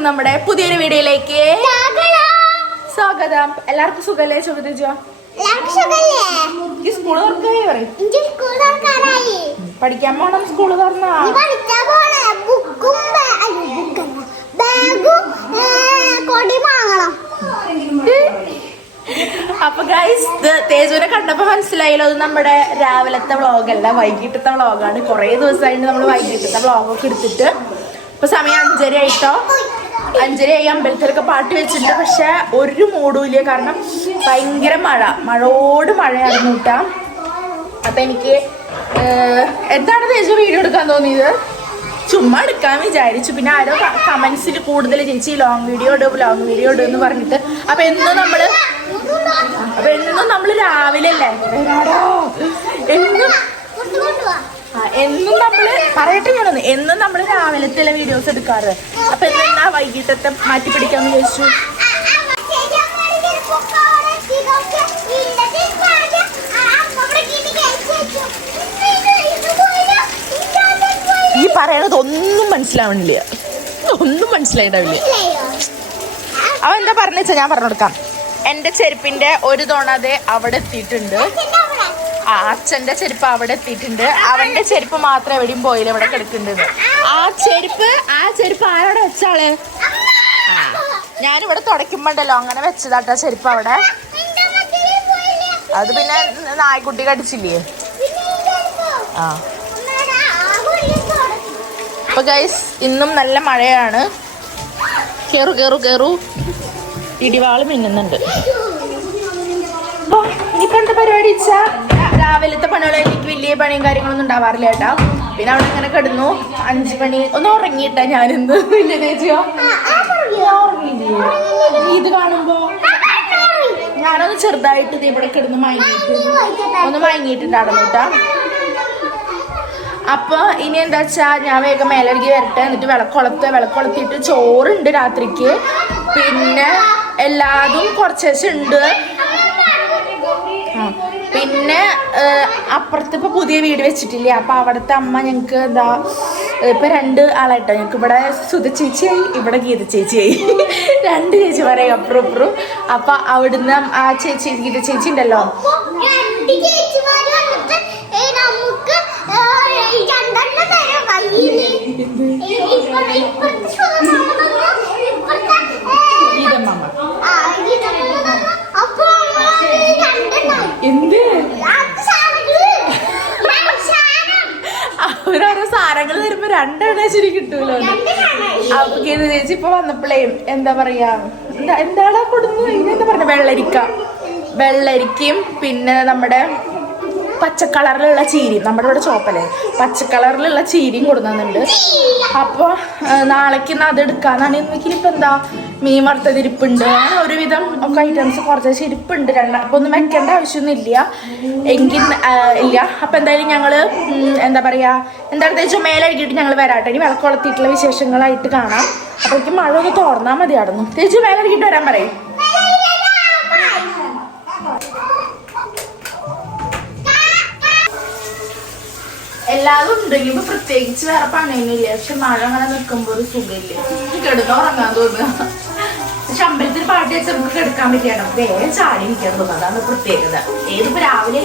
എല്ലാവർക്കും നമ്മുടെ പുതിയൊരു വീഡിയോയിലേക്ക് സ്വാഗതം. എല്ലാവർക്കും സുഖല്ലേ? സുഖം പഠിക്കാൻ പോണം. സ്കൂള് തുറന്നാ അപ്പൊ ഗൈസ്, തേജുവിനെ കണ്ടപ്പോ മനസ്സിലായല്ലോ, അത് നമ്മുടെ രാവിലത്തെ വ്ളോഗല്ല, വൈകിട്ടത്തെ വ്ളോഗാണ്. കുറെ ദിവസമായിട്ട് നമ്മൾ വൈകിട്ടത്തെ വ്ളോഗൊക്കെ എടുത്തിട്ട് ഇപ്പൊ സമയം 5:30 ആയിട്ടോ. 5:30 ആയി. അമ്പലത്തിലൊക്കെ പാട്ട് വെച്ചിട്ടുണ്ട്. പക്ഷെ ഒരു മൂടും ഇല്ല, കാരണം ഭയങ്കര മഴയോട് മഴയായിരുന്നു കേട്ടാ. അപ്പൊ എനിക്ക് എന്താണ് തേജു വീഡിയോ എടുക്കാൻ തോന്നിയത്? ചുമ്മാ എടുക്കാൻ വിചാരിച്ചു. പിന്നെ ആരോ കമന്റ്സിൽ കൂടുതൽ ചേച്ചി ലോങ് വീഡിയോ ഇടും എന്ന് പറഞ്ഞിട്ട്. അപ്പൊ എന്നും നമ്മള് രാവിലെ അല്ലേ, എന്നും നമ്മള് പറയട്ടെ ഞാനൊന്ന്, എന്നും നമ്മള് രാവിലത്തെ വീഡിയോസ് എടുക്കാറ്. അപ്പൊ എന്നാ വൈകിട്ടത്തെ മാറ്റി പിടിക്കാന്ന് ചോദിച്ചു. ഈ പറയണത് ഒന്നും മനസ്സിലാവണില്ല, ഒന്നും മനസ്സിലായിട്ടാവില്ല. അവൻ എന്താ പറഞ്ഞാ ഞാൻ പറഞ്ഞു കൊടുക്കാം. എന്റെ ചെരുപ്പിന്റെ ഒരു തോണാതെ അവിടെ എത്തിയിട്ടുണ്ട്. അച്ഛന്റെ ചെരുപ്പ് അവിടെ എത്തിയിട്ടുണ്ട്. അവന്റെ ചെരുപ്പ് മാത്രം എവിടെയും പോയില്ല, ഇവിടെ കിടക്കുന്നുണ്ട്. ആ ചെരുപ്പ് ആരോടെ വെച്ചാള്? ഞാനിവിടെ തുടയ്ക്കുമ്പോണ്ടല്ലോ അങ്ങനെ വെച്ചതാട്ടാ ചെരുപ്പ് അവിടെ. അത് പിന്നെ നായ്ക്കുട്ടി കടിച്ചില്ലേ. അപ്പൊ ഗൈസ്, ഇന്നും നല്ല മഴയാണ്. കേറു ഇടിവാള് മിന്നുന്നുണ്ട്. ഇനിയിപ്പോ എന്താ പരിപാടി വെച്ചാ, രാവിലത്തെ പണികൾ എനിക്ക് വലിയ പണിയും കാര്യങ്ങളൊന്നും ഉണ്ടാവാറില്ല കേട്ടാ. പിന്നെ അവിടെ ഇങ്ങനെ കിടന്നു. 5 മണി ഒന്ന് ഉറങ്ങിയിട്ടാ ഞാനിന്ന്. വലിയ ചേച്ചിയോ ഇത് കാണുമ്പോ ഞാനൊന്ന് ചെറുതായിട്ട് ഇത് ഇവിടെ കിടന്ന് മയങ്ങിയിട്ടുണ്ടായിരുന്നു കേട്ടാ. അപ്പൊ ഇനി എന്താ വെച്ചാ, ഞാൻ വേഗം മേലഴുകി വരട്ടെ. എന്നിട്ട് വിളക്കൊളത്തിയിട്ട് ചോറുണ്ട് രാത്രിക്ക്. പിന്നെ എല്ലാതും കുറച്ച് ഉണ്ട്. പിന്നെ അപ്പുറത്ത് ഇപ്പൊ പുതിയ വീട് വെച്ചിട്ടില്ലേ, അപ്പൊ അവിടുത്തെ അമ്മ ഞങ്ങക്ക് എന്താ ഇപ്പൊ 2 ആളായിട്ടോ. ഞങ്ങക്ക് ഇവിടെ സുധ ചേച്ചിയായി, ഇവിടെ ഗീത ചേച്ചിയായി. 2 ചേച്ചി പറയും അപ്പുറം ഇപ്പുറം. അപ്പൊ അവിടുന്ന് ആ ചേച്ചി ഗീത ചേച്ചി ഉണ്ടല്ലോ, അവരോരോ സാധനങ്ങൾ തരുമ്പോ 2 ശരി കിട്ടൂലോ. അപ്പൊ ഗീത ചേച്ചി ഇപ്പൊ വന്നപ്പോഴേ എന്താ പറയാ, എന്താടാ കൊടുന്നു, എന്താ പറഞ്ഞ വെള്ളരിക്കയും പിന്നെ നമ്മുടെ പച്ചക്കളറിലുള്ള ചീരയും, നമ്മുടെ ഇവിടെ ചോപ്പല്ലേ പച്ചക്കളറിലുള്ള ചീരയും കൊടുക്കുന്നുണ്ട്. അപ്പൊ നാളേക്ക് അത് എടുക്കാന്നാണ്. ഇന്നിപ്പോ എന്താ മീൻ വറുത്തതിരിപ്പുണ്ട്, ഒരുവിധം ഒക്കെ ഐറ്റംസ് കുറച്ച് ഇരിപ്പുണ്ട്. അപ്പൊ ഒന്നും വെക്കേണ്ട ആവശ്യമൊന്നും ഇല്ല എങ്കിൽ ഇല്ല. അപ്പൊ എന്തായാലും ഞങ്ങള് എന്താ പറയാ, എന്താണ് തേച്ചു മേലഴുകിയിട്ട് ഞങ്ങൾ വരാട്ടെ. ഇനി വിളക്ക് കൊളുത്തിയിട്ടുള്ള വിശേഷങ്ങളായിട്ട് കാണാം. അപ്പോഴേക്കും മഴ ഒന്ന് തോർന്നാൽ മതിയായിരുന്നു. തേച്ചു മേലഴുകിയിട്ട് വരാൻ പറയും. എല്ലാതും ഉണ്ടെങ്കിൽ ഇപ്പൊ പ്രത്യേകിച്ച് വേറെ പണിയൊന്നുമില്ല. പക്ഷെ മഴ അങ്ങനെ നിൽക്കുമ്പോ ഒരു സുഖമില്ലേ, കിടന്ന് ഉറങ്ങാൻ തോന്നുക. പക്ഷെ അമ്പലത്തിൽ പാട്ട് വെച്ച് നമുക്ക് കിടക്കാൻ പറ്റിയാണ്, വേഗം ചാടി ഇരിക്കാൻ തോന്നുന്നത്. അതാണ് പ്രത്യേകത. ഏതിപ്പോ രാവിലെ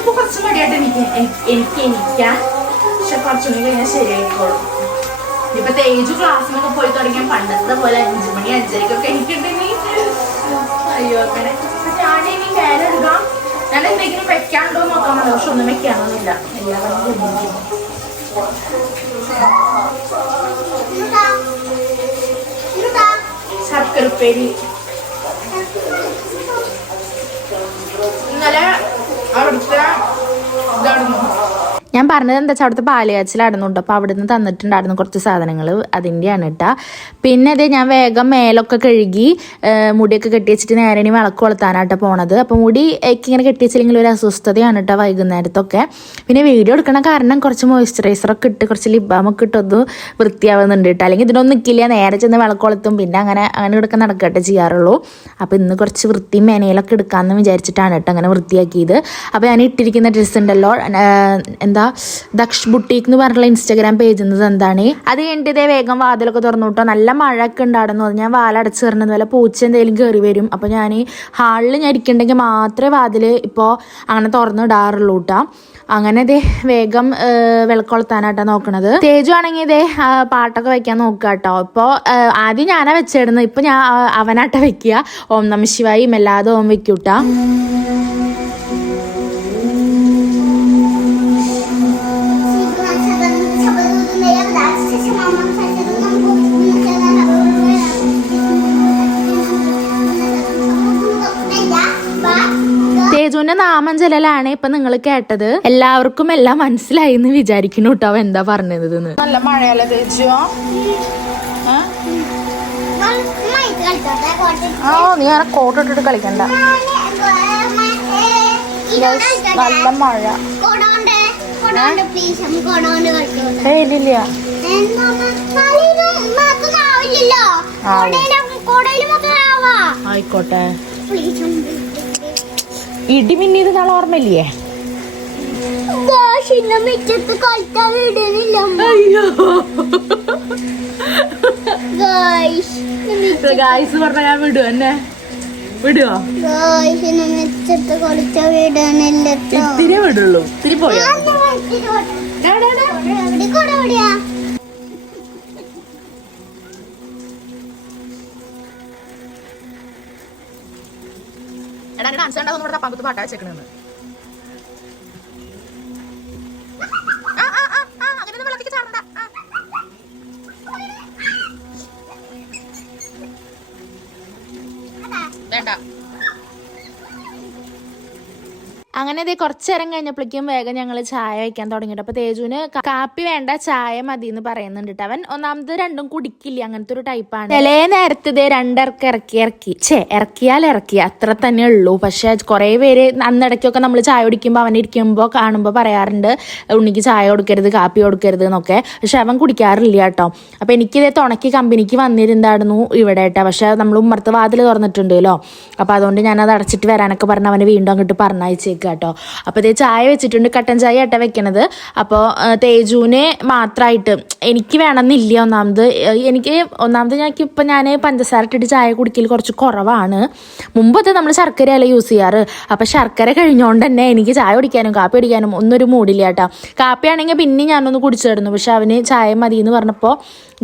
ഇപ്പൊ കുറച്ച് മടിയായിട്ട് എണീക്കാൻ. പക്ഷെ കുറച്ചുകൂടി കഴിഞ്ഞാൽ ശരിയായിക്കോളും. ഇപ്പൊ തേജു ക്ലാസ്സിനൊക്കെ പോയി തുടങ്ങിയ പണ്ടത്തെ പോലെ 5 മണി 5:30 എനിക്കുണ്ടെങ്കിൽ അയ്യോ അങ്ങനെ. ഞാനിനി മേലെടുക്കാം. ഞാൻ എന്തെങ്കിലും വെക്കാണ്ടോ നോക്കാൻ മതി. പക്ഷെ ഒന്നും വെക്കാനൊന്നുമില്ല. ശർക്കരപ്പേരി ഇന്നലെ അവിടുത്തെ ഇതായിരുന്നു. ഞാൻ പറഞ്ഞത് എന്താ വെച്ചാൽ അവിടുത്തെ പാലയാച്ചിലായിരുന്നു കേട്ടോ. അപ്പോൾ അവിടുന്ന് തന്നിട്ടുണ്ടായിരുന്നു കുറച്ച് സാധനങ്ങൾ, അതിൻ്റെയാണ് കേട്ടോ. പിന്നെ അതേ ഞാൻ വേഗം മേലൊക്കെ കഴുകി മുടിയൊക്കെ കെട്ടി വെച്ചിട്ട് നേരെ ഇനി വിളക്ക് കൊളുത്താനായിട്ട് പോണത്. അപ്പോൾ മുടി ഇങ്ങനെ കെട്ടി വെച്ചില്ലെങ്കിൽ ഒരു അസ്വസ്ഥതയാണ് കേട്ടോ വൈകുന്നേരത്തൊക്കെ. പിന്നെ വീഡിയോ എടുക്കണ കാരണം കുറച്ച് മോയ്സ്ചറൈസറൊക്കെ ഇട്ട് കുറച്ച് ലിപ് ബാമൊക്കെ ഇട്ടൊന്ന് വൃത്തിയാവുന്നുണ്ട് കേട്ടോ. അല്ലെങ്കിൽ ഇതിനൊന്നും നിൽക്കില്ല, നേരെ ചെന്ന് വിളക്ക് കൊളുത്തും. പിന്നെ അങ്ങനെ എടുക്കാൻ നടക്കട്ടെ ചെയ്യാറുള്ളൂ. അപ്പോൾ ഇന്ന് കുറച്ച് വൃത്തിയും മെനയിലൊക്കെ എടുക്കാമെന്ന് വിചാരിച്ചിട്ടാണ് കേട്ടോ അങ്ങനെ വൃത്തിയാക്കിയത്. അപ്പോൾ ഞാൻ ഇട്ടിരിക്കുന്ന ഡ്രസ്സ് ഉണ്ടല്ലോ, എന്താ ദക്ഷ് ബുട്ടീക്ക് എന്ന് പറഞ്ഞുള്ള ഇൻസ്റ്റാഗ്രാം പേജിൽ നിന്ന് എന്താണ്. അത് കഴിഞ്ഞിട്ട് ഇതേ വേഗം വാതിലൊക്കെ തുറന്നു കേട്ടോ. നല്ല മഴയൊക്കെ ഉണ്ടായിരുന്നു. അത് ഞാൻ വാലടച്ച് കയറുന്നത് പോലെ പൂച്ച എന്തെങ്കിലും കയറി വരും. അപ്പോൾ ഞാൻ ഹാളിൽ ഞാൻ ഇരിക്കണ്ടെങ്കിൽ മാത്രമേ വാതിൽ ഇപ്പോൾ അങ്ങനെ തുറന്നിടാറുള്ളൂ കേട്ടോ. അങ്ങനെ ഇതേ വേഗം വിളക്കൊളുത്താനായിട്ടാണ് നോക്കണത്. തേജു ആണെങ്കിൽ ഇതേ പാട്ടൊക്കെ വെക്കാൻ നോക്കുക കേട്ടോ. ഇപ്പോൾ ആദ്യം ഞാനാ വെച്ചിടുന്നത്, ഇപ്പം ഞാൻ അവനാട്ട വെക്കുക. ഓം നമ ശിവായും എല്ലാതും ഓം വെക്കൂട്ടാ. തേജുവിന്റെ നാമം ചെല്ലലാണ് ഇപ്പൊ നിങ്ങൾ കേട്ടത്. എല്ലാവർക്കും എല്ലാം മനസ്സിലായി എന്ന് വിചാരിക്കുന്നു കേട്ടോ എന്താ പറഞ്ഞത്. നല്ല മഴയല്ലേ തേജു? നീ അങ്ങനെ കോട്ട് ഇട്ടിട്ട് കളിക്കണ്ട. നല്ല മഴ. ഇല്ല ആയിക്കോട്ടെ. ഇടിമിന്നിയത് നാളെ ഓർമ്മയില്ലേ? ഗായ്സ് പറഞ്ഞ ഞാൻ വിടുവോ? എന്നെ വിടുവോ? ഇത്തിരി വിടുള്ളൂ. ഇത്തിരി പോയോ? ഡാൻസ് കണ്ടാ നമ്മുടെ തപ്പാമ്പത്ത് പാട്ടാ വെച്ചേക്കണെന്ന്. അങ്ങനെ വെള്ളത്തേക്ക് ചാടണ്ട. വേണ്ട. അങ്ങനെ ഇതേ കുറച്ച് നേരം കഴിഞ്ഞപ്പോഴേക്കും വേഗം ഞങ്ങൾ ചായ വയ്ക്കാൻ തുടങ്ങിയിട്ട്. അപ്പോൾ തേജുവിന് കാപ്പി വേണ്ട ചായ മതി എന്ന് പറയുന്നുണ്ട്. അവൻ ഒന്നാമത് രണ്ടും കുടിക്കില്ല, അങ്ങനത്തെ ഒരു ടൈപ്പാണ്. ചില നേരത്തെ ഇതേ രണ്ടിറക്കി ഇറക്കിയാൽ അത്ര തന്നെ ഉള്ളൂ. പക്ഷെ കുറേ പേര് അന്നിടയ്ക്കൊക്കെ നമ്മൾ ചായ കുടിക്കുമ്പോൾ അവനിരിക്കുമ്പോൾ കാണുമ്പോൾ പറയാറുണ്ട് ഉണ്ണിക്ക് ചായ കൊടുക്കരുത്, കാപ്പി കൊടുക്കരുത് എന്നൊക്കെ. പക്ഷെ അവൻ കുടിക്കാറില്ല കേട്ടോ. അപ്പോൾ എനിക്കിതേ തുണയ്ക്ക് കമ്പനിക്ക് വന്നിരുന്നായിരുന്നു ഇവിടെ കേട്ടോ. പക്ഷെ നമ്മൾ ഉമ്മർത്ത് വാതിൽ തുറന്നിട്ടുണ്ടല്ലോ, അപ്പോൾ അതുകൊണ്ട് ഞാനത് അടച്ചിട്ട് വരാനൊക്കെ പറഞ്ഞ് അവനെ വീണ്ടും അങ്ങോട്ട് പറഞ്ഞയച്ചേക്കും കേട്ടോ. അപ്പോൾ ഇതേ ചായ വെച്ചിട്ടുണ്ട്, കട്ടൻ ചായ ആട്ട വെക്കണത്. അപ്പോൾ തേജുവിന് മാത്രമായിട്ട് എനിക്ക് വേണമെന്നില്ല. ഒന്നാമത് ഇപ്പം ഞാൻ പഞ്ചസാര ഇട്ടിട്ട് ചായ കുടിക്കൽ കുറച്ച് കുറവാണ്. മുമ്പത്തെ നമ്മൾ ശർക്കരയല്ല യൂസ് ചെയ്യാറ്. അപ്പോൾ ശർക്കര കഴിഞ്ഞുകൊണ്ട് തന്നെ എനിക്ക് ചായ കുടിക്കാനും കാപ്പി കുടിക്കാനും ഒന്നൊരു മൂടില്ല കേട്ടോ. കാപ്പിയാണെങ്കിൽ പിന്നെ ഞാനൊന്ന് കുടിച്ചിരുന്നു. പക്ഷെ അവന് ചായ മതി എന്ന് പറഞ്ഞപ്പോൾ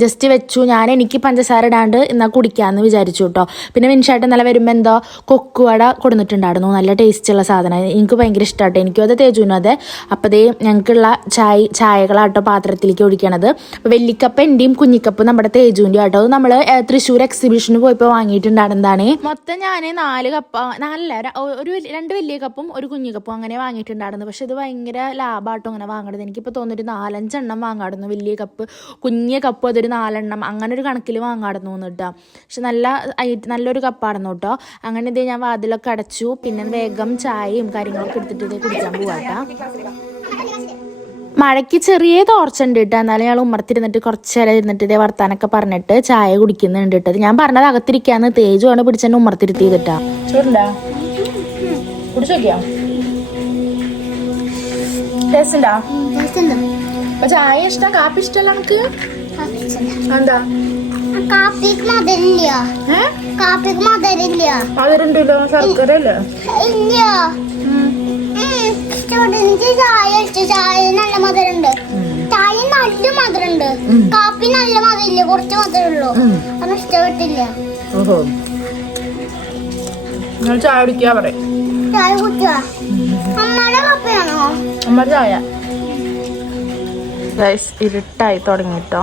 ജസ്റ്റ് വെച്ചു. എനിക്ക് പഞ്ചസാര ഇടാണ്ട് എന്നാൽ കുടിക്കാമെന്ന് വിചാരിച്ചു കേട്ടോ. പിന്നെ മിൻഷായിട്ട് നല്ല വരുമ്പോൾ എന്തോ കൊക്കുവട കൊടുത്തിട്ടുണ്ടായിരുന്നു. നല്ല ടേസ്റ്റുള്ള സാധനം, എനിക്ക് ഭയങ്കര ഇഷ്ടമാട്ടോ. എനിക്കും അതെ തേജുവിനും അതെ. അപ്പോൾ അതേ ഞങ്ങൾക്കുള്ള ചായകളാട്ടോ പാത്രത്തിലേക്ക് ഒഴിക്കണത്. അപ്പോൾ വെള്ളിക്കപ്പ് എൻ്റെയും കുഞ്ഞിക്കപ്പ് നമ്മുടെ തേജുവിൻ്റെ ആട്ടോ. അത് നമ്മൾ തൃശ്ശൂർ എക്സിബിഷന് പോയപ്പോൾ വാങ്ങിയിട്ടുണ്ടായിരുന്നതാണ്. മൊത്തം ഞാൻ 4 കപ്പ്, 2 വലിയ കപ്പും ഒരു കുഞ്ഞിക്കപ്പും അങ്ങനെ വാങ്ങിയിട്ടുണ്ടായിരുന്നു. പക്ഷെ ഇത് ഭയങ്കര ലാഭമാട്ടോ അങ്ങനെ വാങ്ങണത്. എനിക്കിപ്പോൾ തോന്നിയിട്ട് 4-5 എണ്ണം വാങ്ങാടുന്നു. വലിയ കപ്പ്, കുഞ്ഞിയ കപ്പ് അതൊരു 4 എണ്ണം, അങ്ങനെ ഒരു കണക്കിൽ വാങ്ങാടുന്നു കേട്ടോ. പക്ഷെ നല്ലൊരു കപ്പായിരുന്നു കേട്ടോ. അങ്ങനെ ഇതേ ഞാൻ വാതിലൊക്കെ അടച്ചു. പിന്നെ വേഗം ചായയും കാര്യങ്ങളൊക്കെ എടുത്തിട്ട് ഇതേ കുടിക്കാൻ പോവാട്ടാ. മഴയ്ക്ക് ചെറിയ തോർച്ചുണ്ട് കേട്ടോ. എന്നാലും ഞങ്ങൾ ഉമ്മർത്തിരുന്നിട്ട് കുറച്ച് നേരം ഇരുന്നിട്ട് ഇതേ വർത്താനൊക്കെ പറഞ്ഞിട്ട് ചായ കുടിക്കുന്നുണ്ട് കേട്ടത്. ഞാൻ പറഞ്ഞത് അകത്തിരിക്കാന്ന്, തേജുവാണ് പിടിച്ചെന്നെ ഉമ്മർത്തിരുത്തി കേട്ടാ. ചൂടുണ്ടാ? കുടിച്ചു നോക്കിയാ? ടേസ്റ്റ് ഉണ്ടാ? അപ്പൊ ചായ ഇഷ്ടം, കാപ്പി ഇഷ്ടമല്ല നമുക്ക്? എന്താ കാപ്പിക്ക് മധുരില്ല? കാപ്പിക്ക് മധുരില്ല. മധുരണ്ടല്ലോ, ശർക്കര അല്ലേ? ഇല്ല. ചായ ഇഷ്ടം. ചായ നല്ല മധുരണ്ട്. ചായ നല്ല മധുരണ്ട്. കാപ്പി നല്ല മധുരില്ല, കുറച്ച് മധുരമുള്ളൂ. അത് ഇഷ്ടപ്പെട്ടില്ല. ഓഹോ, ചായ കുടിക്കാ പറയും. ചായ കുടിക്കാ? അമ്മയുടെ കപ്പയാണോ? അമ്മയുടെ ചായ. ഇരുട്ടായി തുടങ്ങിട്ടോ.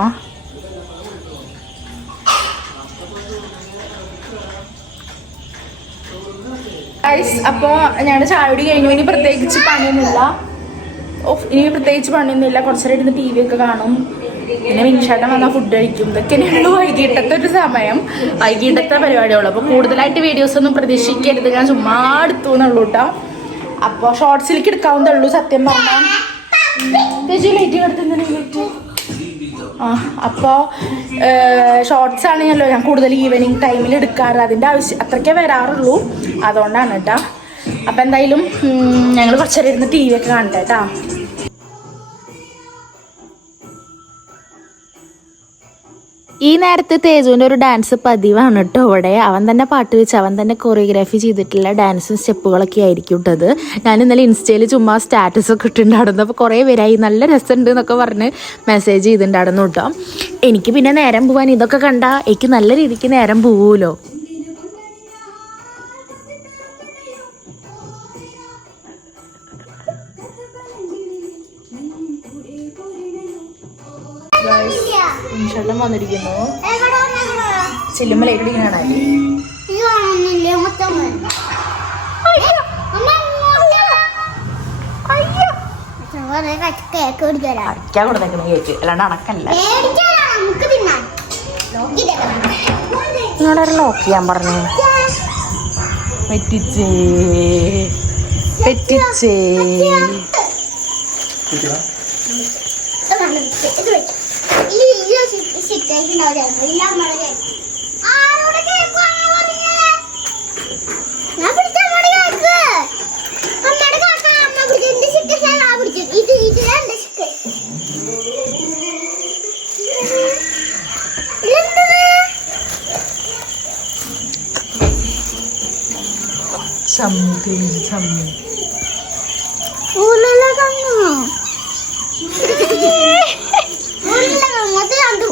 അപ്പോൾ ഞങ്ങളുടെ ചായ കുടി കഴിഞ്ഞു. ഇനി പ്രത്യേകിച്ച് പണിയൊന്നുമില്ല. കുറച്ചേരം ഇരുന്ന് TV ഒക്കെ കാണും. പിന്നെ വിൻഷാട്ടൻ വന്നാൽ ഫുഡ് കഴിക്കും. ഇതൊക്കെയാണ് വൈകിട്ടത്തെ ഒരു സമയം, വൈകിട്ടത്തെ പരിപാടിയുള്ളൂ. അപ്പോൾ കൂടുതലായിട്ട് വീഡിയോസ് ഒന്നും പ്രതീക്ഷിക്കരുത്. ഞാൻ ചുമ്മാ എടുത്തു എന്നുള്ളൂ കേട്ടോ. അപ്പോൾ ഷോർട്സിലേക്ക് എടുക്കാവുന്നതേ ഉള്ളൂ സത്യം പറഞ്ഞാൽ. അപ്പോൾ ഷോർട്സ് ആണെങ്കിലോ ഞാൻ കൂടുതൽ ഈവനിങ് ടൈമിൽ എടുക്കാറ്. അതിൻ്റെ ആവശ്യം അത്രയ്ക്കേ വരാറുള്ളൂ, അതുകൊണ്ടാണ് കേട്ടോ. അപ്പോൾ എന്തായാലും ഞങ്ങൾ കുറച്ചേരം ഇരുന്ന് TV ഒക്കെ കാണട്ടെ കേട്ടോ. ഈ നേരത്തെ തേജുവിൻ്റെ ഒരു ഡാൻസ് പതിവാണ് കേട്ടോ. ഇവിടെ അവൻ തന്നെ പാട്ട് വെച്ച് അവൻ തന്നെ കൊറിയോഗ്രാഫി ചെയ്തിട്ടുള്ള ഡാൻസും സ്റ്റെപ്പുകളൊക്കെ ആയിരിക്കും ഇട്ടത്. ഞാൻ ഇന്നലെ ഇൻസ്റ്റയിൽ ചുമ്മാ സ്റ്റാറ്റസ് ഒക്കെ ഇട്ടുണ്ടായിരുന്നു. അപ്പോൾ കുറേ പേരായി നല്ല രസമുണ്ട് എന്നൊക്കെ പറഞ്ഞ് മെസ്സേജ് ചെയ്തിട്ടുണ്ടായിരുന്നു കേട്ടോ. എനിക്ക് പിന്നെ നേരം പോവാൻ ഇതൊക്കെ കണ്ടാൽ എനിക്ക് നല്ല രീതിക്ക് നേരം പോവുമല്ലോ. ഇൻഷാല്ലാം വന്നിരിക്കുന്നു. ചില്ലുമ്മലേക്ക് കൊടുത്തേക്കുന്ന കേക്ക് അല്ലാണ്ട് അടക്കല്ല. എന്നോട് ലോക്ക് ചെയ്യാൻ പറഞ്ഞു. പെറ്റിച്ചേ പെറ്റിച്ചേ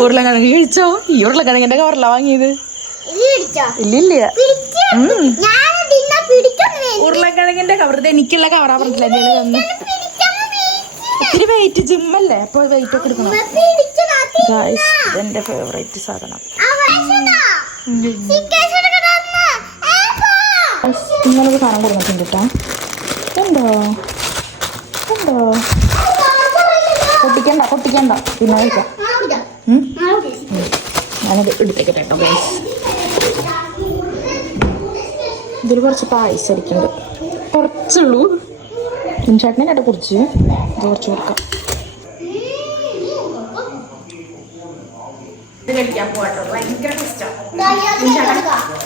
ഉരുളക്കിഴങ്ങ് കഴിച്ചോ? ഈ ഉരുളക്കിഴങ്ങിന്റെ കവറിലാ വാങ്ങിയത്. ഇല്ലില്ല, ഉരുളക്കിഴങ്ങിന്റെ കവർ എനിക്കുള്ള കവറാ പറഞ്ഞില്ല. തന്നെ ഇത്തിരി വെയിറ്റ് ജിമ്മല്ലേ, അപ്പൊ വെയിറ്റ് ഒക്കെ എടുക്കണം. ഇതെന്റെ ഫേവറേറ്റ് സാധനം. ഇങ്ങനൊരു സാധനം കൊടുത്തിട്ടുണ്ട് കേട്ടോ. ഉണ്ടോ ഉണ്ടോ? പൊട്ടിക്കണ്ട പിന്നെ കഴിക്കാം. ഞാനത് എടുത്തേക്കട്ടെ കേട്ടോ ഗൈസ്. ഇതിൽ കുറച്ച് പായസം അടിക്കുന്നുണ്ട്, കുറച്ചുള്ളൂ. ഇൻഷാട്ടിനെ കേട്ടോ കുറച്ച് കുറച്ച് കൊടുക്കാം. ഇത് കഴിക്കാൻ പോവാട്ടോ, ഭയങ്കര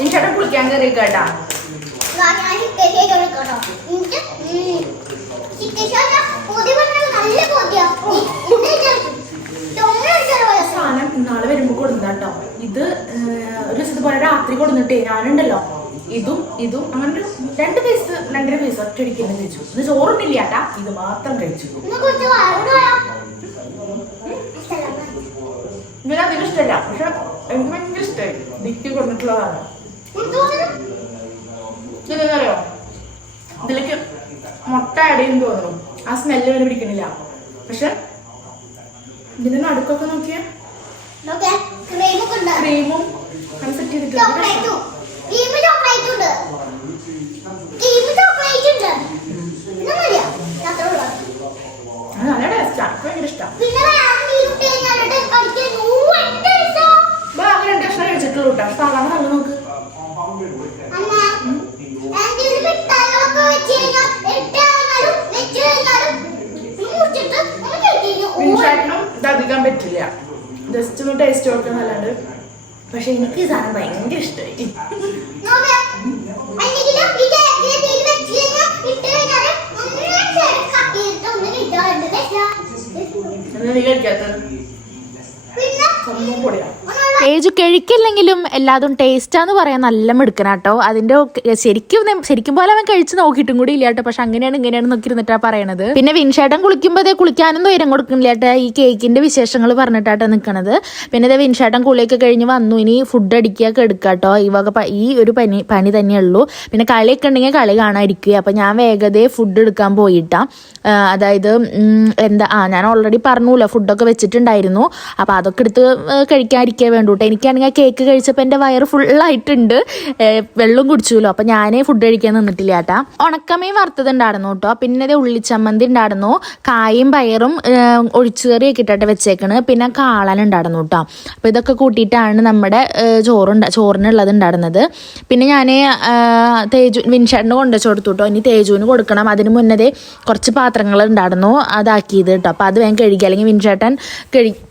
ഇൻഷാട്ടൻ കുളിക്കാൻ കയറി കേട്ടാ. സാധനം നാളെ വരുമ്പോ കൊടുത്താട്ടോ. ഇത് ഒരു ദിവസത്തെ പോലെ രാത്രി കൊടുത്തിട്ടേ ഞാനുണ്ടല്ലോ ഇതും അങ്ങനെ 2 പീസ് 2.5 പീസ് ഒറ്റടിക്കുന്നു കഴിച്ചു. ഇത് ചോറൊന്നില്ല കേട്ടാ, ഇത് മാത്രം കഴിച്ചു. ഇവരധികം ഇഷ്ടമല്ല, പക്ഷെ എനിക്ക് ഭയങ്കര ഇഷ്ടമായി. ദിക്കി കൊടുത്തിട്ടുള്ളതാണ്. ഇതെന്നറിയോ, ഇതിലേക്ക് മുട്ട ആഡ് ചെയ്യുന്നു തോന്നുന്നു. ആ സ്മെല്ല് വരെ പിടിക്കണില്ല. പക്ഷെ ഇതിന്റെ നടുക്കൊക്കെ നോക്കിയാ ക്രീമും സെറ്റ് ചെയ്തിട്ടുണ്ട്. നല്ല ടേസ്റ്റാ, ഭയങ്കര ഇഷ്ടം. ആകെ 2 കഷ്ണം കഴിച്ചിട്ടുള്ളൂ കേട്ടോ. സാധാരണ നല്ല നോക്ക്. ഇൻഷാട്ടിനും ഇതധികം പറ്റില്ല, ജസ്റ്റ് ഒന്ന് ടേസ്റ്റ് കൊടുക്കാൻ നല്ലത്. പക്ഷെ എനിക്ക് ഈ സാധനം ഭയങ്കര ഇഷ്ടമായി. നീ കഴിക്കാത്ത ഏജ് കഴിക്കില്ലെങ്കിലും എല്ലാതും ടേസ്റ്റാന്ന് പറയാൻ നല്ല മിടുക്കനാട്ടോ. അതിന്റെ ശരിക്കും പോലെ അവൻ കഴിച്ച് നോക്കിയിട്ടും കൂടി ഇല്ല കേട്ടോ. പക്ഷെ അങ്ങനെയാണ് ഇങ്ങനെയാണ് നോക്കിയിരുന്നിട്ടാ പറയണത്. പിന്നെ വിൻഷേട്ടൻ കുളിക്കുമ്പോൾ കുളിക്കാനും ഉയരം കൊടുക്കുന്നില്ല കേട്ടോ. ഈ കേക്കിന്റെ വിശേഷങ്ങൾ പറഞ്ഞിട്ടാട്ടോ നിൽക്കണത്. പിന്നെ വിൻഷേട്ടൻ കുളിയൊക്കെ കഴിഞ്ഞ് വന്നു. ഇനി ഫുഡ് അടിക്കുക എടുക്കാട്ടോ. ഈ ഒരു പണി തന്നെയുള്ളൂ. പിന്നെ കളിയൊക്കെ ഉണ്ടെങ്കിൽ കളി കാണാതിരിക്കുക. അപ്പൊ ഞാൻ വേഗതയെ ഫുഡ് എടുക്കാൻ പോയിട്ടാ. അതായത് ഞാൻ ഓൾറെഡി പറഞ്ഞൂല്ലോ, ഫുഡൊക്കെ വെച്ചിട്ടുണ്ടായിരുന്നു. അപ്പൊ അതൊക്കെ എടുത്ത് കഴിക്കാതിരിക്കാൻ വേണ്ടൂട്ടോ. എനിക്കാണെങ്കിൽ കേക്ക് കഴിച്ചപ്പോൾ എൻ്റെ വയറ് ഫുള്ളായിട്ടുണ്ട്. വെള്ളം കുടിച്ചുല്ലോ. അപ്പം ഞാൻ ഫുഡ് കഴിക്കാൻ നിന്നിട്ടില്ല കേട്ടാ. ഉണക്കമീൻ വറുത്തതുണ്ടായിരുന്നു കേട്ടോ. പിന്നെ ഉള്ളിച്ചമ്മന്തി ഉണ്ടായിരുന്നു, കായും പയറും ഒഴിച്ചുകറിയൊക്കെ ഇട്ടിട്ട് വെച്ചേക്കണ്. പിന്നെ കാളനുണ്ടായിരുന്നു കേട്ടോ. അപ്പോൾ ഇതൊക്കെ കൂട്ടിയിട്ടാണ് നമ്മുടെ ചോറിനുള്ളത് ഉണ്ടായിരുന്നത്. പിന്നെ ഞാൻ വിൻഷേട്ടന് കൊണ്ടുവച്ച് കൊടുത്തു കേട്ടോ. ഇനി തേജുവിന് കൊടുക്കണം. അതിന് മുന്നേ കുറച്ച് പാത്രങ്ങൾ ഉണ്ടായിരുന്നു, അതാക്കിയത് കേട്ടോ. അപ്പോൾ അത് വേഗം കഴുകി, അല്ലെങ്കിൽ വിൻഷേട്ടൻ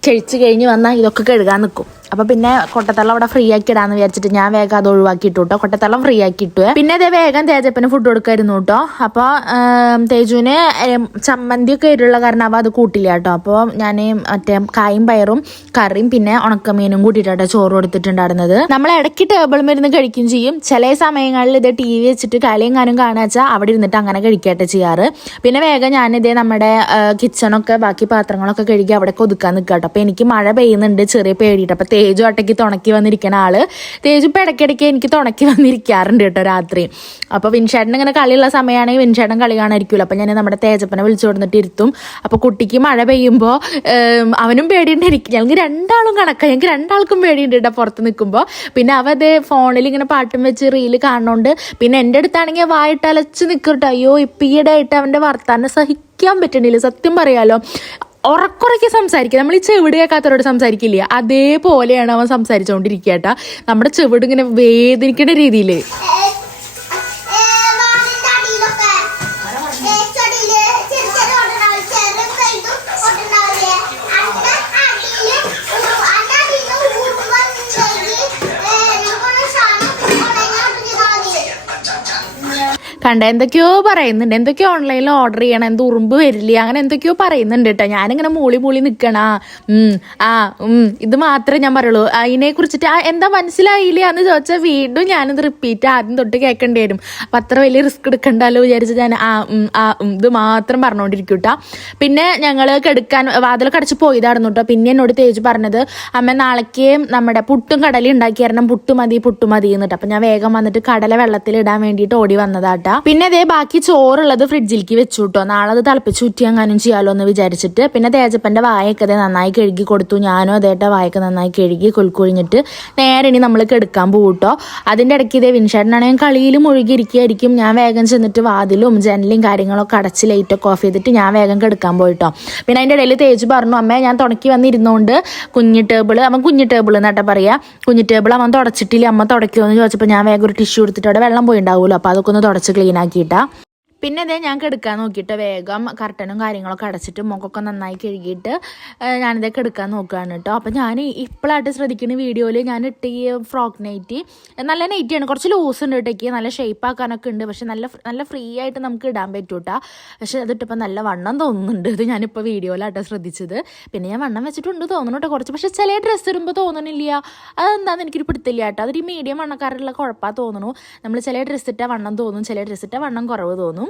കഴിച്ച് കഴിഞ്ഞ് വന്നാൽ ഇതൊക്കെ കഴുകാൻ നിൽക്കും. അപ്പോൾ പിന്നെ കൊട്ടത്തള്ളം അവിടെ ഫ്രീ ആക്കി ഇടാന്ന് വിചാരിച്ചിട്ട് ഞാൻ വേഗം അത് ഒഴിവാക്കിയിട്ടു കേട്ടോ. കൊട്ടത്തള്ളം ഫ്രീ ആക്കി ഇട്ടു. പിന്നെ അതേ വേഗം തേജപ്പന് ഫുഡ് കൊടുക്കായിരുന്നു കേട്ടോ. അപ്പോൾ തേജുവിന് ചമ്മന്തി ഒക്കെ ഇരുള്ള കാരണം അവ അത് കൂട്ടില്ല കേട്ടോ. അപ്പോൾ ഞാൻ മറ്റേ കായും പയറും കറിയും പിന്നെ ഉണക്കമീനും കൂട്ടിയിട്ടാട്ടോ ചോറ് കൊടുത്തിട്ടുണ്ടായിരുന്നത്. നമ്മൾ ഇടയ്ക്ക് ടേബിൾ മരുന്ന് കഴിക്കും ചെയ്യും. ചില സമയങ്ങളിൽ ഇത് TV വെച്ചിട്ട് കളിയും കാനും കാണുക വെച്ചാൽ അവിടെ ഇരുന്നിട്ട് അങ്ങനെ കഴിക്കാട്ടെ ചെയ്യാറ്. പിന്നെ വേഗം ഞാനിതേ നമ്മുടെ കിച്ചണൊക്കെ ബാക്കി പാത്രങ്ങളൊക്കെ കഴുകി അവിടെ ഒതുക്കാൻ നിൽക്കുക കേട്ടോ. അപ്പോൾ എനിക്ക് മഴ പെയ്യുന്നുണ്ട്, ചെറിയ പേടിയിട്ട്. അപ്പോൾ തേജു ഒട്ടയ്ക്ക് തുണക്കി വന്നിരിക്കുന്ന ആള്. തേജു ഇപ്പോൾ ഇടയ്ക്കിടയ്ക്ക് എനിക്ക് തുണക്കി വന്നിരിക്കാറുണ്ട് കേട്ടോ രാത്രി. അപ്പോൾ വിൻഷേട്ടൻ ഇങ്ങനെ കളിയുള്ള സമയമാണെങ്കിൽ വിൻഷേട്ടൻ കളി കാണാതിരിക്കുമല്ലോ. അപ്പോൾ ഞാൻ നമ്മുടെ തേജപ്പനെ വിളിച്ചു കൊടുത്തിട്ട് ഇരുത്തും. അപ്പോൾ കുട്ടിക്ക് മഴ പെയ്യുമ്പോൾ അവനും പേടിയുണ്ട്, ഞങ്ങൾക്ക് രണ്ടാളും കണക്കാണ്. ഞങ്ങൾക്ക് രണ്ടാൾക്കും പേടിയുണ്ട് കേട്ടോ പുറത്ത് നിൽക്കുമ്പോൾ. പിന്നെ അവ അതേ ഫോണിൽ ഇങ്ങനെ പാട്ടും വെച്ച് റീല് കാണുന്നുണ്ട്. പിന്നെ എൻ്റെ അടുത്താണെങ്കിൽ വായിട്ടലച്ച് നിൽക്കട്ടോ. അയ്യോ ഇപ്പം ഈയിടെയായിട്ട് അവൻ്റെ വർത്താനം സഹിക്കാൻ പറ്റണില്ല, സത്യം പറയാലോ. ഉറക്കുറയ്ക്ക് സംസാരിക്കുക, നമ്മൾ ഈ ചെവിട് കേൾക്കാത്തവരോട് സംസാരിക്കില്ല, അതേപോലെയാണ് അവൻ സംസാരിച്ചുകൊണ്ടിരിക്കുക കേട്ടാ. നമ്മുടെ ചെവിട് ഇങ്ങനെ വേദനിക്കുന്ന രീതിയിൽ. കണ്ട എന്തൊക്കെയോ പറയുന്നുണ്ട്, എന്തൊക്കെയോ ഓൺലൈനിൽ ഓർഡർ ചെയ്യണം, എന്ത് ഉറുമ്പ് വരില്ല, അങ്ങനെ എന്തൊക്കെയോ പറയുന്നുണ്ട് കേട്ടോ. ഞാനിങ്ങനെ മൂളി നിൽക്കണ ഇത് മാത്രമേ ഞാൻ പറയുള്ളൂ. അതിനെ കുറിച്ചിട്ട് എന്താ മനസ്സിലായില്ല എന്ന് ചോദിച്ചാൽ വീണ്ടും ഞാനിത് റിപ്പീറ്റ് ആദ്യം തൊട്ട് കേൾക്കേണ്ടി വരും. അപ്പം അത്ര വലിയ റിസ്ക് എടുക്കണ്ടല്ലോ വിചാരിച്ച് ഞാൻ ഇത് മാത്രം പറഞ്ഞുകൊണ്ടിരിക്കും കേട്ടോ. പിന്നെ ഞങ്ങൾ കെടുക്കാൻ വാതിലൊക്കെ അടച്ച് പോയതായിരുന്നു കേട്ടോ. പിന്നെ എന്നോട് തേജ് പറഞ്ഞത് അമ്മ നാളേക്ക് നമ്മുടെ പുട്ടും കടലയും ഉണ്ടാക്കി തരണം, പുട്ട് മതി എന്നിട്ട്. അപ്പം ഞാൻ വേഗം വന്നിട്ട് കടല വെള്ളത്തിലിടാൻ വേണ്ടിയിട്ട് ഓടി വന്നതാട്ടാ. പിന്നെ അതേ ബാക്കി ചോറുള്ളത് ഫ്രിഡ്ജിലേക്ക് വെച്ചു കേട്ടോ. നാളെ അത് തിളപ്പിച്ച് ഊറ്റിയങ്ങാനും ചെയ്യാലോ എന്ന് വിചാരിച്ചിട്ട്. പിന്നെ തേജപ്പന്റെ വായൊക്കെ അതേ നന്നായി കഴുകി കൊടുത്തു. ഞാനും അതേട്ട വായൊക്കെ നന്നായി കഴുകി കൊൽക്കൊഴിഞ്ഞിട്ട് നേരെ ഇനി നമ്മൾ കെടുക്കാൻ പോകും കേട്ടോ. അതിൻ്റെ ഇടയ്ക്ക് ഇതേ വിൻഷേട്ടനാണെങ്കിൽ കളിയിൽ മുഴുകിയിരിക്കുകയായിരിക്കും. ഞാൻ വേഗം ചെന്നിട്ട് വാതിലും ജനലും കാര്യങ്ങളൊക്കെ അടച്ച് ലൈറ്റൊക്കെ ഓഫ് ചെയ്തിട്ട് ഞാൻ വേഗം കെടുക്കാൻ പോയിട്ടോ. പിന്നെ അതിൻ്റെ ഇടയിൽ തേജ് പറഞ്ഞു അമ്മേ ഞാൻ തുടക്കി വന്നിരുന്നോണ്ട് കുഞ്ഞു ടേബിൾ എന്നിട്ടാ പറയാ, കുഞ്ഞു ടേബിൾ അവൻ തുടച്ചിട്ടില്ല, അമ്മ തുടയ്ക്കുമോ എന്ന് ചോദിച്ചപ്പോൾ ഞാൻ വേഗം ഒരു ടിഷ്യൂ എടുത്തിട്ട് അവിടെ വെള്ളം പോയി ഉണ്ടാവുമല്ലോ, അപ്പോൾ അതൊക്കെ ഒന്ന് തുടച്ച് ക്ലീൻ ആക്കിയിട്ടാ. പിന്നെ അതേ ഞാൻ കെടുക്കാൻ നോക്കിയിട്ട് വേഗം കർട്ടനും കാര്യങ്ങളൊക്കെ അടച്ചിട്ട് മുഖമൊക്കെ നന്നായി കഴുകിയിട്ട് ഞാനിതേ കെടുക്കാൻ നോക്കുകയാണ് കേട്ടോ. അപ്പം ഞാൻ ഇപ്പോഴായിട്ട് ശ്രദ്ധിക്കുന്ന വീഡിയോയിൽ ഞാൻ ഇട്ട ഈ ഫ്രോക്ക് നൈറ്റി നല്ല നൈറ്റിയാണ്, കുറച്ച് ലൂസ് ഉണ്ട് ഇട്ടേക്ക്, നല്ല ഷേപ്പ് ആക്കാനൊക്കെ ഉണ്ട്. പക്ഷെ നല്ല ഫ്രീ ആയിട്ട് നമുക്ക് ഇടാൻ പറ്റും കേട്ടോ. പക്ഷെ അതിട്ടിപ്പോൾ നല്ല വണ്ണം തോന്നുന്നുണ്ട്. ഇത് ഞാനിപ്പോൾ വീഡിയോയിലാട്ടോ ശ്രദ്ധിച്ചത്. പിന്നെ ഞാൻ വണ്ണം വെച്ചിട്ടുണ്ട് തോന്നുന്നു കേട്ടോ കുറച്ച്. പക്ഷെ ചില ഡ്രസ്സ് ഇടുമ്പോൾ തോന്നണില്ല, അതെന്താണെന്ന് എനിക്കൊരു പിടുത്തില്ല കേട്ടോ. അതൊരു മീഡിയം വണ്ണക്കാരുള്ള കുഴപ്പമാണ് തോന്നുന്നു. നമ്മൾ ചില ഡ്രസ്സ് ഇട്ടാൽ വണ്ണം തോന്നും, ചില ഡ്രസ്സ് ഇട്ടാൽ വണ്ണം കുറവ് തോന്നും.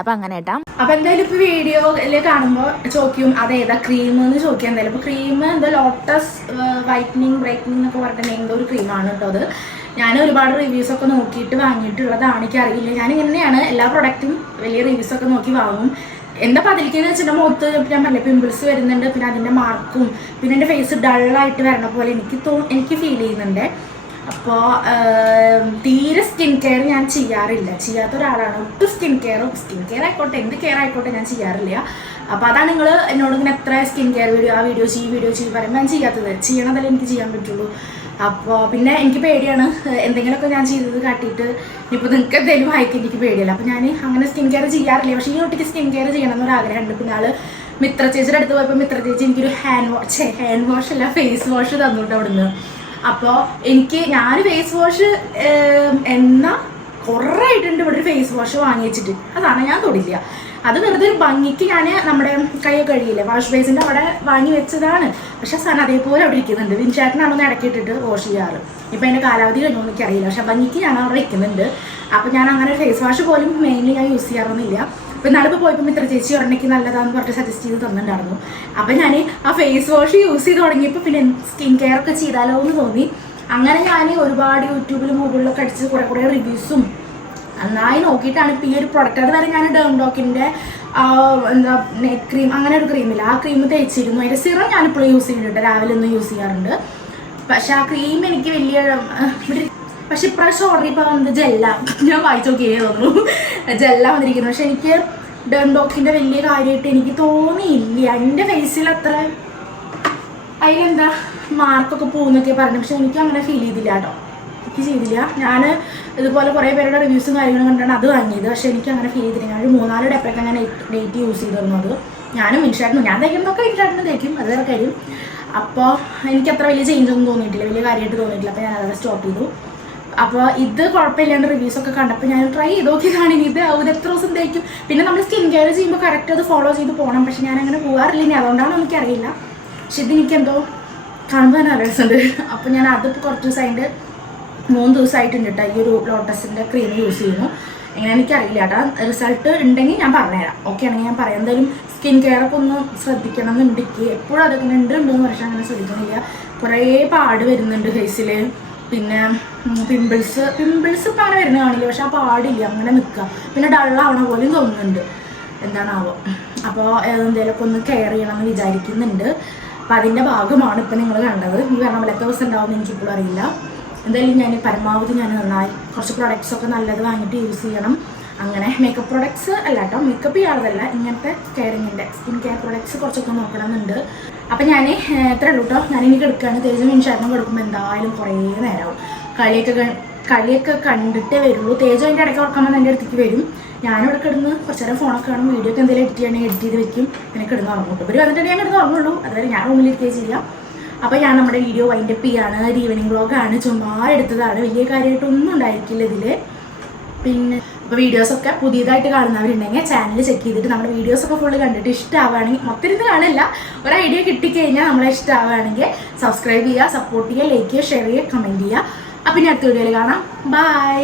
അപ്പൊ അങ്ങനെ കേട്ടാ. അപ്പൊ എന്തായാലും ഇപ്പൊ വീഡിയോയില് കാണുമ്പോ ചോദിക്കും അതേതാ ക്രീം എന്ന് ചോദിക്കാം. എന്തായാലും ഇപ്പൊ ക്രീം എന്താ ലോട്ടസ് വൈറ്റനിങ് ബ്രൈറ്റനിങ് എന്നൊക്കെ പറഞ്ഞിട്ട് എന്തോ ഒരു ക്രീമാണ് കേട്ടോ. അത് ഞാൻ ഒരുപാട് റിവ്യൂസ് ഒക്കെ നോക്കിയിട്ട് വാങ്ങിയിട്ടുള്ളതാണ്, എനിക്കറിയില്ല. ഞാൻ ഇങ്ങനെയാണ് എല്ലാ പ്രൊഡക്റ്റും വലിയ റിവ്യൂസ് ഒക്കെ നോക്കി വാങ്ങും. എന്താ പതിലിക്കെന്ന് വെച്ചിട്ട് മുഖത്ത് ഞാൻ പറഞ്ഞില്ല പിമ്പിൾസ് വരുന്നുണ്ട്, പിന്നെ അതിന്റെ മാർക്കും പിന്നെ എൻ്റെ ഫേസ് ഡള്ളായിട്ട് വരണ പോലെ എനിക്ക് ഫീൽ ചെയ്യുന്നുണ്ട്. അപ്പോൾ തീരെ സ്കിൻ കെയർ ഞാൻ ചെയ്യാത്ത ഒരാളാണ്. ഒട്ടും സ്കിൻ കെയർ ആയിക്കോട്ടെ എന്ത് കെയർ ആയിക്കോട്ടെ ഞാൻ ചെയ്യാറില്ല. അപ്പോൾ അതാണ് നിങ്ങൾ എന്നോട് ഇങ്ങനെ എത്ര സ്കിൻ കെയർ വീഡിയോ ചെയ്യും പറയുമ്പോൾ ഞാൻ ചെയ്യാത്തത്. ചെയ്യണതല്ലേ എനിക്ക് ചെയ്യാൻ പറ്റുള്ളൂ. അപ്പോൾ പിന്നെ എനിക്ക് പേടിയാണ് എന്തെങ്കിലുമൊക്കെ ഞാൻ ചെയ്തത് കാട്ടിയിട്ട് ഇപ്പോൾ നിങ്ങൾക്ക് എന്തെങ്കിലും വായിക്കാൻ എനിക്ക് പേടിയല്ല. അപ്പോൾ ഞാൻ അങ്ങനെ സ്കിൻ കെയർ ചെയ്യാറില്ല. പക്ഷേ ഈ കുട്ടിക്ക് സ്കിൻ കെയർ ചെയ്യണം എന്നൊരാഗ്രഹമുണ്ട്. പിന്നെ ആൾ മിത്ര ചേച്ചിയുടെ അടുത്ത് പോയപ്പോൾ മിത്ര ചേച്ചി എനിക്കൊരു ഹാൻഡ് വാഷ് അല്ല ഫേസ് വാഷ് തന്നുകൊണ്ട് അവിടുന്ന്. അപ്പോൾ ഞാൻ ഫേസ് വാഷ് കുറേ ആയിട്ടുണ്ട് ഇവിടെ ഒരു ഫേസ് വാഷ് വാങ്ങി വെച്ചിട്ട്. അതാണ് ഞാൻ തൊടില്ല. അത് വെറുതെ ഒരു ഭംഗിക്ക് ഞാൻ നമ്മുടെ കൈയൊക്കെ കഴിയില്ലേ വാഷ് ബേസിൻ്റെ അവിടെ വാങ്ങി വെച്ചതാണ്. പക്ഷെ സാധനം അതേപോലെ അവിടെ ഇരിക്കുന്നുണ്ട്. വിൻചാറ്റിനാണൊന്ന് ഇടയ്ക്കിട്ടിട്ട് വാഷ് ചെയ്യാറ്. ഇപ്പം അതിൻ്റെ കാലാവധി കഴിഞ്ഞോ എനിക്കറിയില്ല. പക്ഷെ ഭംഗിക്ക് ഞാൻ അവിടെ വെക്കുന്നുണ്ട്. അപ്പോൾ ഞാൻ അങ്ങനെ ഫേസ് വാഷ് പോലും മെയിൻലി ഞാൻ യൂസ് ചെയ്യാറൊന്നുമില്ല. അപ്പം നാളിപ്പോൾ പോയപ്പോൾ മിത്ര ചേച്ചി ഒരെണ്ണയ്ക്ക് നല്ലതാണെന്ന് പറഞ്ഞിട്ട് സജസ്റ്റ് ചെയ്ത് തന്നിട്ടുണ്ടായിരുന്നു. അപ്പം ഞാൻ ആ ഫേസ് വാഷ് യൂസ് ചെയ്ത് തുടങ്ങിയപ്പോൾ പിന്നെ സ്കിൻ കെയർ ഒക്കെ ചെയ്താലോ എന്ന് തോന്നി. അങ്ങനെ ഞാൻ ഒരുപാട് യൂട്യൂബിലും ഗൂഗിളിലൊക്കെ അടിച്ച് കുറേ റിവ്യൂസും നന്നായി നോക്കിയിട്ടാണ് ഇപ്പോൾ ഈ ഒരു പ്രൊഡക്റ്റ്. അത് വരെ ഞാൻ ഡേംഡോക്കിൻ്റെ എന്താ നെറ്റ് ക്രീം അങ്ങനെ ഒരു ക്രീമില്ല, ആ ക്രീം തേച്ചിരുന്നു. അതിൻ്റെ സിറം ഞാനിപ്പോൾ യൂസ് ചെയ്യുന്നുണ്ട്, രാവിലെ ഒന്നും യൂസ് ചെയ്യാറുണ്ട്. പക്ഷെ ആ ക്രീം എനിക്ക് വലിയ പക്ഷെ ഇപ്രാവശ്യം ഓർഡർ ഇപ്പോൾ വന്നത് ജെല്ല, ഞാൻ വായിച്ചു നോക്കിയേ തോന്നുന്നു ജെല്ല വന്നിരിക്കുന്നു. പക്ഷെ എനിക്ക് ഡേംഡോക്കിൻ്റെ വലിയ കാര്യമായിട്ട് എനിക്ക് തോന്നിയില്ല. എൻ്റെ ഫേസിൽ അത്ര അതിലെന്താ മാർക്കൊക്കെ പോകുന്നൊക്കെ പറഞ്ഞു. പക്ഷെ എനിക്ക് അങ്ങനെ ഫീൽ ചെയ്തില്ല കേട്ടോ, എനിക്ക് ചെയ്തില്ല. ഞാൻ ഇതുപോലെ കുറേ പേരുടെ റിവ്യൂസും കാര്യങ്ങളും കണ്ടാണ് അത് വാങ്ങിയത്. പക്ഷെ എനിക്ക് അങ്ങനെ ഫീൽ ചെയ്തില്ല. ഞാൻ ഒരു 3-4 ഡെപ്പൊക്കെ ഞാൻ നെറ്റ് യൂസ് ചെയ്തിരുന്നു. അത് ഞാനും മിൻഷാട്ടിനും ഞാൻ തയ്ക്കുന്നതൊക്കെ മിൻഷാട്ടിനും തയ്ക്കും, അത് വേറെ കാര്യം. അപ്പോൾ എനിക്ക് അത്ര വലിയ ചേഞ്ച് ഒന്നും തോന്നിയിട്ടില്ല, വലിയ കാര്യമായിട്ട് തോന്നിയിട്ടില്ല. അപ്പോൾ ഞാൻ അതവിടെ സ്റ്റോപ്പ് ചെയ്തു. അപ്പോൾ ഇത് കുഴപ്പമില്ലാണ്ട് റിവ്യൂസൊക്കെ കണ്ടപ്പോൾ ഞാൻ ട്രൈ ചെയ്ത് നോക്കിയതാണ്. ഇത് ആവും എത്ര ദിവസം തയ്ക്കും. പിന്നെ നമ്മൾ സ്കിൻ കെയർ ചെയ്യുമ്പോൾ കറക്റ്റ് അത് ഫോളോ ചെയ്ത് പോകണം. പക്ഷെ ഞാൻ അങ്ങനെ പോകാറില്ല, ഇനി അതുകൊണ്ടാണോ എനിക്കറിയില്ല. പക്ഷെ ഇതെനിക്കെന്തോ കാണുമ്പോൾ തന്നെ അറിയുന്നുണ്ട്. അപ്പോൾ ഞാൻ അതിപ്പോൾ കുറച്ച് ദിവസമായിട്ട് 3 ദിവസമായിട്ടുണ്ട് കേട്ടോ ഈ ഒരു ലോട്ടസിൻ്റെ ക്രീം യൂസ് ചെയ്യുന്നു. എങ്ങനെ എനിക്കറിയില്ല കേട്ടോ. റിസൾട്ട് ഉണ്ടെങ്കിൽ ഞാൻ പറഞ്ഞുതരാം. ഓക്കെ ആണെങ്കിൽ ഞാൻ പറയാം. എന്തായാലും സ്കിൻ കെയർ ഒക്കെ ഒന്ന് ശ്രദ്ധിക്കണം എന്നുണ്ടെങ്കിൽ എപ്പോഴും അതൊക്കെ ഉണ്ടെന്ന് പക്ഷേ അങ്ങനെ ശ്രദ്ധിക്കണില്ല. കുറേ പാട് വരുന്നുണ്ട് ഫേസിൽ. പിന്നെ പിമ്പിൾസ് ഇപ്പം അങ്ങനെ വരുന്ന കാണില്ല, പക്ഷെ ആ പാടില്ല, അങ്ങനെ നിൽക്കുക. പിന്നെ ഡള്ളാവണ പോലെയും തോന്നുന്നുണ്ട്, എന്താണാവോ. അപ്പോൾ എന്തെങ്കിലുമൊക്കെ ഒന്ന് കെയർ ചെയ്യണമെന്ന് വിചാരിക്കുന്നുണ്ട്. അപ്പോൾ അതിൻ്റെ ഭാഗമാണ് ഇപ്പം നിങ്ങൾ കണ്ടത്. ഈ പറഞ്ഞ പോലെ എത്ര ദിവസം ഉണ്ടാവും എനിക്കിപ്പോഴും അറിയില്ല. എന്തായാലും ഞാൻ പരമാവധി ഞാൻ നന്നായി കുറച്ച് പ്രൊഡക്ട്സൊക്കെ നല്ലത് വാങ്ങിയിട്ട് യൂസ് ചെയ്യണം. അങ്ങനെ മേക്കപ്പ് പ്രൊഡക്ട്സ് അല്ല കേട്ടോ, മേക്കപ്പ് ചെയ്യാറതല്ല, ഇങ്ങനത്തെ കെയറിങ്ങിൻ്റെ സ്കിൻ കെയർ പ്രൊഡക്ട്സ് കുറച്ചൊക്കെ നോക്കണമെന്നുണ്ട്. അപ്പം ഞാൻ എത്ര ഉള്ളൂ കേട്ടോ. ഞാനിനി കിടക്കുകയാണ്. തേജ് മിൻഷാട്ടിനും കൊടുക്കുമ്പോൾ എന്തായാലും കുറേ നേരമാവും. കളിയൊക്കെ കണ്ടിട്ടേ വരുള്ളൂ. തേജ് അതിൻ്റെ ഇടയ്ക്ക് ഉറക്കുമ്പോൾ എൻ്റെ അടുത്തേക്ക് വരും. ഞാനിവിടെ കിടന്ന് കുറച്ച് നേരം ഫോണൊക്കെ കാണും, വീഡിയോ ഒക്കെ എന്തെങ്കിലും എഡിറ്റ് ചെയ്യണമെങ്കിൽ എഡിറ്റ് ചെയ്ത് വെക്കും. പിന്നെ കിടന്ന് ഉറങ്ങും. ഇവർ വന്നിട്ട് ഞാൻ കിടന്ന് ഉറങ്ങുള്ളൂ, അതുവരെ ഞാൻ റൂമിലിരിക്കുകയും ചെയ്യാം. അപ്പോൾ ഞാൻ നമ്മുടെ വീഡിയോ വൈൻഡപ്പ് ചെയ്യാണ്. ഒരു ഈവനിങ് വ്ളോഗാണ്, ചുമ്മാ എടുത്തതാണ്, വലിയ കാര്യമായിട്ടൊന്നും ഉണ്ടായിരിക്കില്ല ഇതിൽ. പിന്നെ അപ്പോൾ വീഡിയോസൊക്കെ പുതിയതായിട്ട് കാണുന്നവരുണ്ടെങ്കിൽ ചാനൽ ചെക്ക് ചെയ്തിട്ട് നമ്മുടെ വീഡിയോസൊക്കെ ഫുള്ള് കണ്ടിട്ട് ഇഷ്ടമാവുകയാണെങ്കിൽ മൊത്തം ഇരുന്ന് കാണില്ല, ഒരു ഐഡിയ കിട്ടിക്കഴിഞ്ഞാൽ നമ്മളെ ഇഷ്ടമാവുകയാണെങ്കിൽ സബ്സ്ക്രൈബ് ചെയ്യുക, സപ്പോർട്ട് ചെയ്യുക, ലൈക്ക് ചെയ്യുക, ഷെയർ ചെയ്യുക, കമൻറ്റ് ചെയ്യുക. അപ്പം ഇനി അടുത്ത വീഡിയോയിൽ കാണാം. ബൈ.